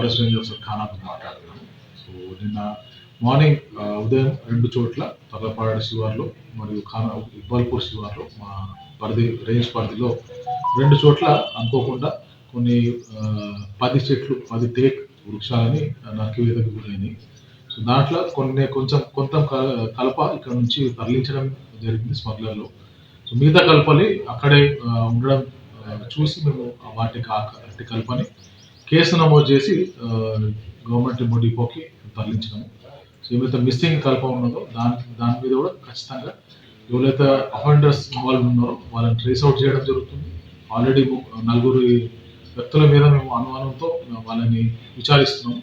Forest range officer ఖానాతో మాట్లాడుతున్నాను. So నిన్న morning ఉదయం 2 చోట్ల తర్లపాడు శివార్లో మరియు ఇక్బాల్పూర్ శివార్లో మా రేంజ్ పరిధిలో 2 చోట్ల అనుకోకుండా కొన్ని 10 చెట్లు 10 టేక్ వృక్షాలని నరికివేతకు గురైనాయి. సో దాంట్లో కొంత కలప ఇక్కడ నుంచి తరలించడం జరిగింది స్మగ్లర్లు. సో మిగతా కలపని అక్కడే ఉండడం చూసి మేము అట్టి కలపని కేసు నమోదు చేసి గవర్నమెంట్ లింబో డిపోకి తరలించినాము. సో ఏమైతే మిస్సింగ్ కలప ఉన్నదో దాని మీద కూడా ఖచ్చితంగా ఎవరైతే అఫెండర్స్ ఇన్వాల్వ్ ఉన్నారో వాళ్ళని ట్రేస్ అవుట్ చేయడం జరుగుతుంది. ఆల్రెడీ 4 వ్యక్తుల మీద మేము అనుమానంతో వాళ్ళని విచారిస్తున్నాము.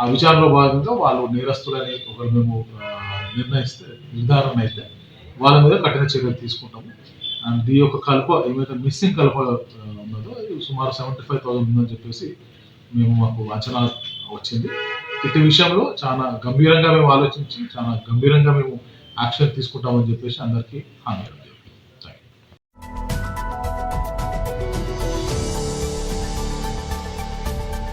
ఆ విచారణలో భాగంగా వాళ్ళు నేరస్తులని ఒకరు మేము నిర్ధారణ అయితే వాళ్ళ మీద కఠిన చర్యలు తీసుకుంటాము. అండ్ ఈ యొక్క కలప ఏమైతే మిస్సింగ్ కలప ఉన్నదో సుమారు 75,000 ఉందని చెప్పేసి మాకు అంచనా వచ్చింది. ఇట్టి విషయంలో చాలా గంభీరంగా మేము ఆలోచించి చాలా గంభీరంగా మేము యాక్షన్ తీసుకుంటామని చెప్పేసి అందరికీ హామీ.